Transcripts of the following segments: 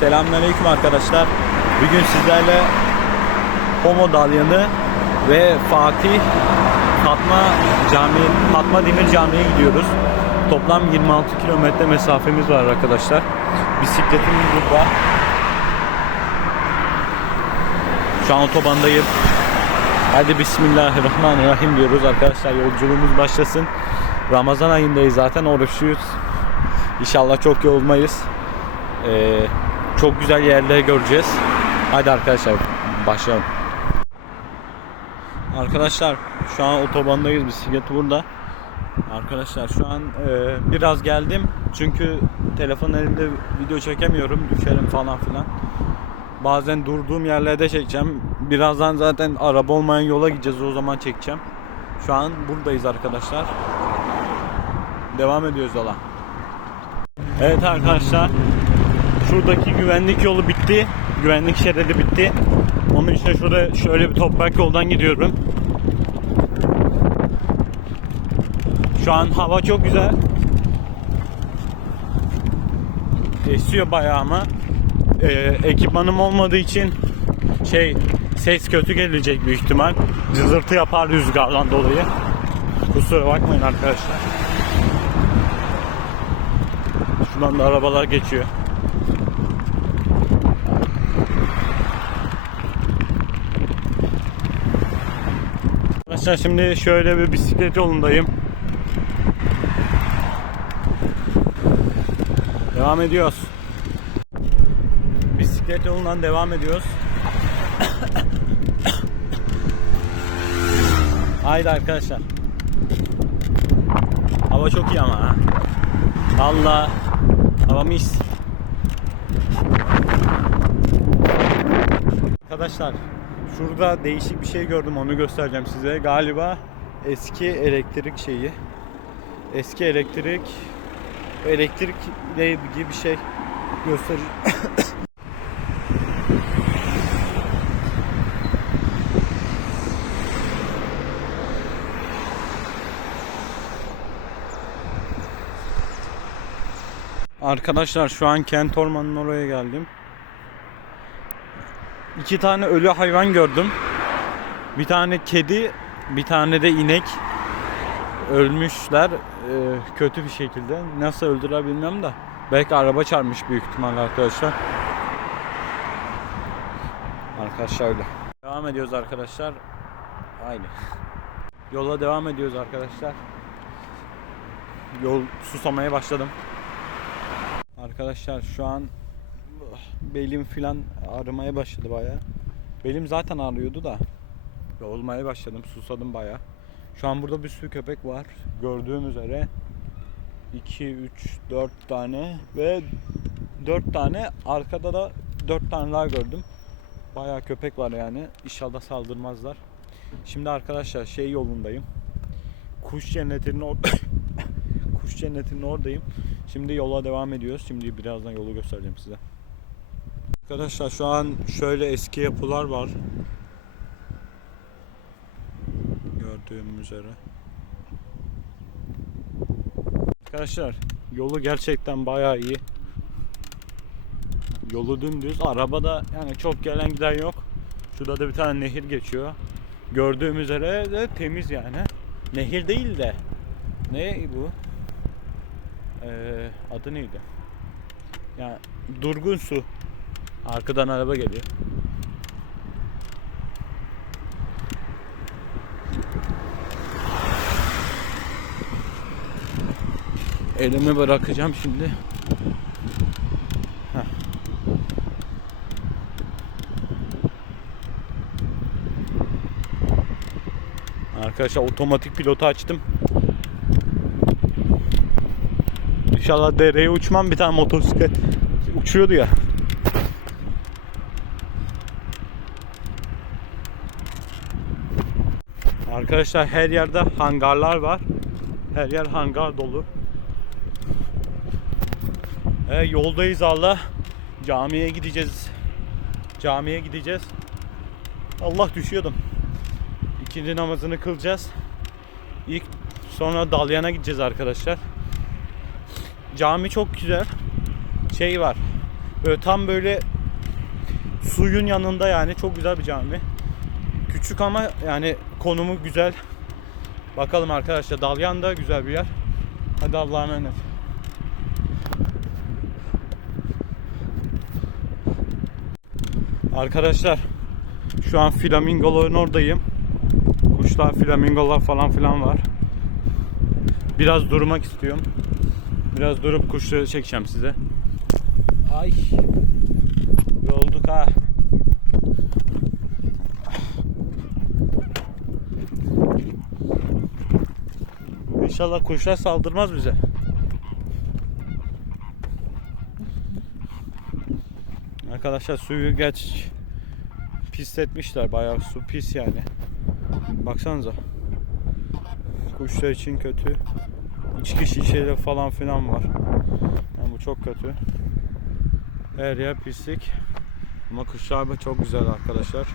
Selamünaleyküm arkadaşlar. Bugün sizlerle Homo Dalyanı ve Fatih Fatma Cami Fatma Demir Camii'ye gidiyoruz. Toplam 26 kilometre mesafemiz var arkadaşlar. Bisikletim burada. Şu an otobandayım. Hadi Bismillahirrahmanirrahim diyoruz arkadaşlar. Yolculuğumuz başlasın. Ramazan ayındayız zaten oruçluyuz. İnşallah çok yorulmayız. Ee, çok güzel yerler göreceğiz. Hadi arkadaşlar başlayalım. Arkadaşlar şu an otobandayız. Bisiklet burada. Arkadaşlar şu an e, biraz geldim. Çünkü telefon elimde video çekemiyorum. Düşerim falan filan. Bazen durduğum yerlerde çekeceğim. Birazdan zaten araba olmayan yola gideceğiz. O zaman çekeceğim. Şu an buradayız arkadaşlar. Devam ediyoruz yola. Evet arkadaşlar. Şuradaki güvenlik yolu bitti. Güvenlik şeridi bitti. Onun için şurada şöyle bir toprak yoldan gidiyorum. Şu an hava çok güzel. Esiyor bayağı ama ee, ekipmanım olmadığı için şey ses kötü gelecek büyük ihtimal. Cızırtı yapar rüzgardan dolayı. Kusura bakmayın arkadaşlar. Şuradan da arabalar geçiyor. Arkadaşlar şimdi şöyle bir bisiklet yolundayım. Devam ediyoruz. Bisiklet yolundan devam ediyoruz. Haydi arkadaşlar. Hava çok iyi ama ha. Valla hava mis. Arkadaşlar şurada değişik bir şey gördüm onu göstereceğim size. Galiba eski elektrik şeyi. Eski elektrik elektrik gibi bir şey göstereceğim. Arkadaşlar şu an kent ormanının oraya geldim. İki tane ölü hayvan gördüm. Bir tane kedi, bir tane de inek ölmüşler e, kötü bir şekilde. Nasıl öldüler bilmiyorum da. Belki araba çarpmış büyük ihtimalle arkadaşlar. Arkadaşlar öyle. Devam ediyoruz arkadaşlar. Aynı. Yola devam ediyoruz arkadaşlar. Yol susamaya başladım. Arkadaşlar şu an belim filan ağrımaya başladı baya. Belim zaten ağrıyordu da. Olmaya başladım, susadım baya. Şu an burada bir sürü köpek var. Gördüğüm üzere 2, 3, 4 tane ve 4 tane arkada da 4 tane daha gördüm. Baya köpek var yani. İnşallah saldırmazlar. Şimdi arkadaşlar şey yolundayım. Kuş cennetinin or Kuş cennetinin oradayım. Şimdi yola devam ediyoruz. Şimdi birazdan yolu göstereceğim size. Arkadaşlar şu an şöyle eski yapılar var. Gördüğüm üzere. Arkadaşlar yolu gerçekten bayağı iyi. Yolu dümdüz. Arabada yani çok gelen giden yok. Şurada da bir tane nehir geçiyor. Gördüğüm üzere de temiz yani. Nehir değil de ne bu? Ee, adı neydi? Ya durgun su. Arkadan araba geliyor. Elimi bırakacağım şimdi. Heh. Arkadaşlar otomatik pilotu açtım. İnşallah dereye uçmam bir tane motosiklet uçuyordu ya. Arkadaşlar her yerde hangarlar var. Her yer hangar dolu. E, yoldayız Allah. Camiye gideceğiz. Camiye gideceğiz. Allah düşüyordum. İkinci namazını kılacağız. İlk sonra Dalyan'a gideceğiz arkadaşlar. Cami çok güzel. Şey var. Böyle tam böyle suyun yanında yani çok güzel bir cami. Küçük ama yani konumu güzel. Bakalım arkadaşlar Dalyan da güzel bir yer. Hadi Allah'a emanet. Arkadaşlar şu an flamingoların oradayım. Kuşlar, flamingolar falan filan var. Biraz durmak istiyorum. Biraz durup kuşları çekeceğim size. Ay. Yolduk ha. İnşallah kuşlar saldırmaz bize. Arkadaşlar suyu geç pisletmişler bayağı su pis yani. Baksanıza. Kuşlar için kötü. İçki şişeleri falan filan var. Yani bu çok kötü. Her yer pislik. Ama kuşlar çok güzel arkadaşlar.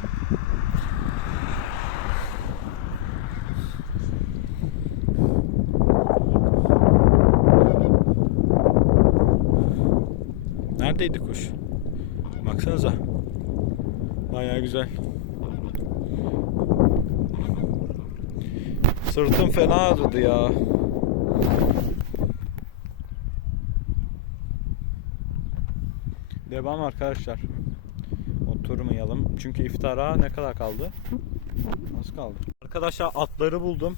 Neredeydi kuş? Baksanıza. Bayağı güzel. Sırtım fena ağrıdı ya. Devam arkadaşlar. Oturmayalım. Çünkü iftara ne kadar kaldı? Az kaldı. Arkadaşlar atları buldum.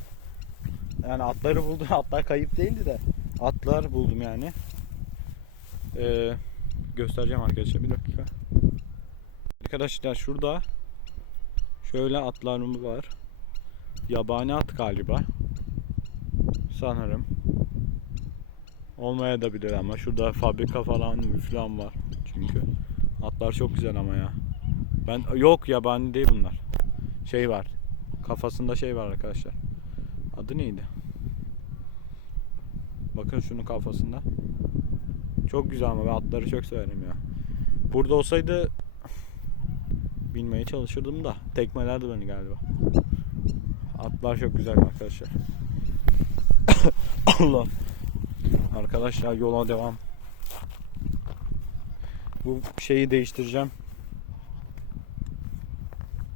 Yani atları buldum. Atlar kayıp değildi de. Atlar buldum yani. Ee, göstereceğim arkadaşlar bir dakika. Arkadaşlar şurada şöyle atlarımız var. Yabani at galiba. Sanırım. Olmaya da bilir ama şurada fabrika falan falan var çünkü. Atlar çok güzel ama ya. Ben yok yabani değil bunlar. Şey var. Kafasında şey var arkadaşlar. Adı neydi? Bakın şunun kafasında. Çok güzel ama ben atları çok severim ya. Burada olsaydı binmeye çalışırdım da tekmelerdi beni galiba. Atlar çok güzel arkadaşlar. Allah. Arkadaşlar yola devam. Bu şeyi değiştireceğim.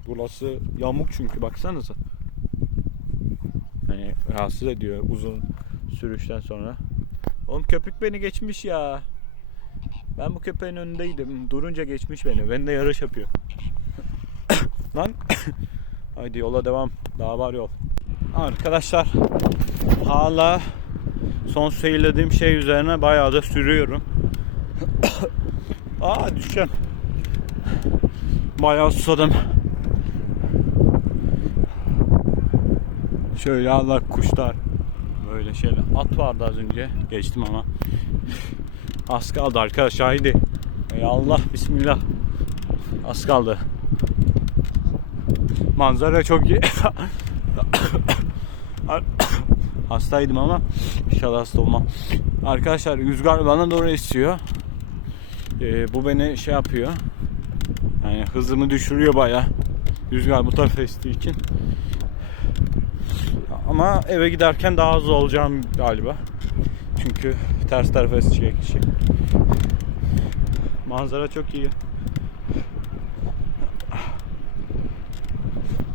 Burası yamuk çünkü baksanıza. Hani rahatsız ediyor uzun sürüşten sonra. Oğlum köpük beni geçmiş ya. Ben bu köpeğin önündeydim. Durunca geçmiş beni. Ben de yarış yapıyor. Lan. Haydi yola devam. Daha var yol. Arkadaşlar hala son söylediğim şey üzerine bayağı da sürüyorum. Aa düşeceğim. Bayağı susadım. Şöyle Allah kuşlar. Böyle şeyler. At vardı az önce. Geçtim ama. Az kaldı arkadaşlar haydi. Ey Allah bismillah. Az kaldı. Manzara çok iyi. Hastaydım ama inşallah hasta olmam. Arkadaşlar rüzgar bana doğru esiyor. Ee, bu beni şey yapıyor. Yani hızımı düşürüyor baya. Rüzgar bu tarafa estiği için. Ama eve giderken daha hızlı olacağım galiba. Çünkü ters tarafa esecek şey. Manzara çok iyi.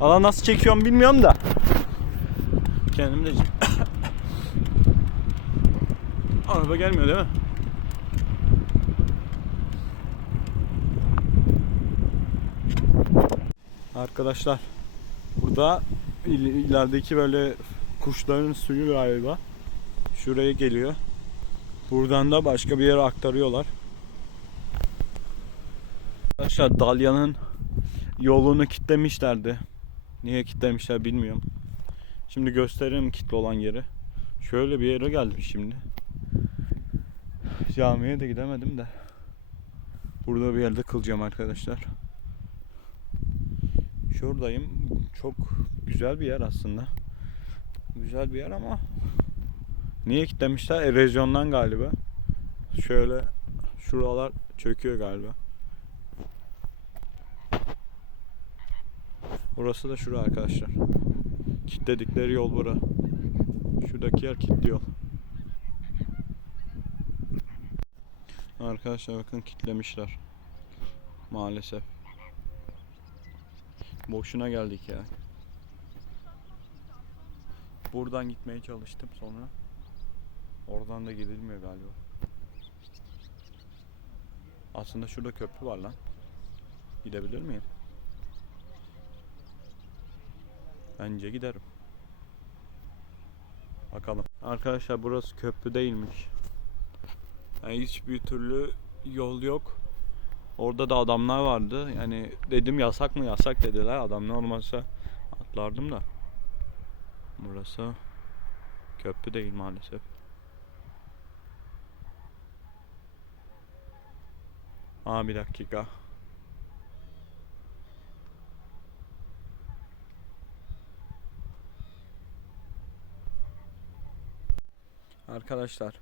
Allah nasıl çekiyorum bilmiyorum da. Kendim de Araba gelmiyor değil mi? Arkadaşlar burada ilerideki böyle kuşların suyu galiba şuraya geliyor. Buradan da başka bir yere aktarıyorlar. Arkadaşlar Dalya'nın yolunu kitlemişlerdi. Niye kitlemişler bilmiyorum. Şimdi gösteririm kitle olan yeri. Şöyle bir yere geldim şimdi. Camiye de gidemedim de. Burada bir yerde kılacağım arkadaşlar. Şuradayım. Çok güzel bir yer aslında. Güzel bir yer ama niye kitlemişler? Erozyondan galiba. Şöyle şuralar çöküyor galiba. Burası da şura arkadaşlar. Kitledikleri yol bura. Şuradaki yer kilitli yol. Arkadaşlar bakın kitlemişler. Maalesef. Boşuna geldik ya. Buradan gitmeye çalıştım sonra. Oradan da gidilmiyor galiba. Aslında şurada köprü var lan. Gidebilir miyim? Bence giderim. Bakalım. Arkadaşlar burası köprü değilmiş. Yani hiçbir türlü yol yok. Orada da adamlar vardı. Yani dedim yasak mı yasak dediler. Adamlar olmazsa atlardım da. Burası köprü değil maalesef. Aa bir dakika. Arkadaşlar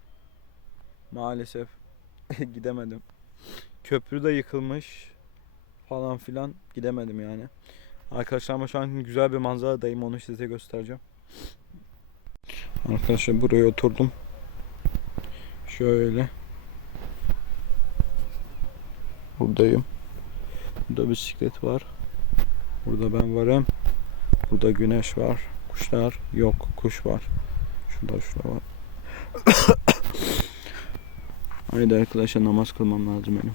maalesef gidemedim. Köprü de yıkılmış falan filan gidemedim yani. Arkadaşlar ama şu an güzel bir manzaradayım onu size göstereceğim. Arkadaşlar buraya oturdum. Şöyle. Buradayım. Burada bisiklet var. Burada ben varım. Burada güneş var. Kuşlar yok. Kuş var. Şurada şurada var. Haydi arkadaşlar namaz kılmam lazım benim.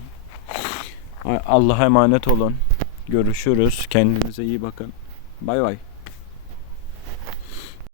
Allah'a emanet olun. Görüşürüz. Kendinize iyi bakın. Bay bay.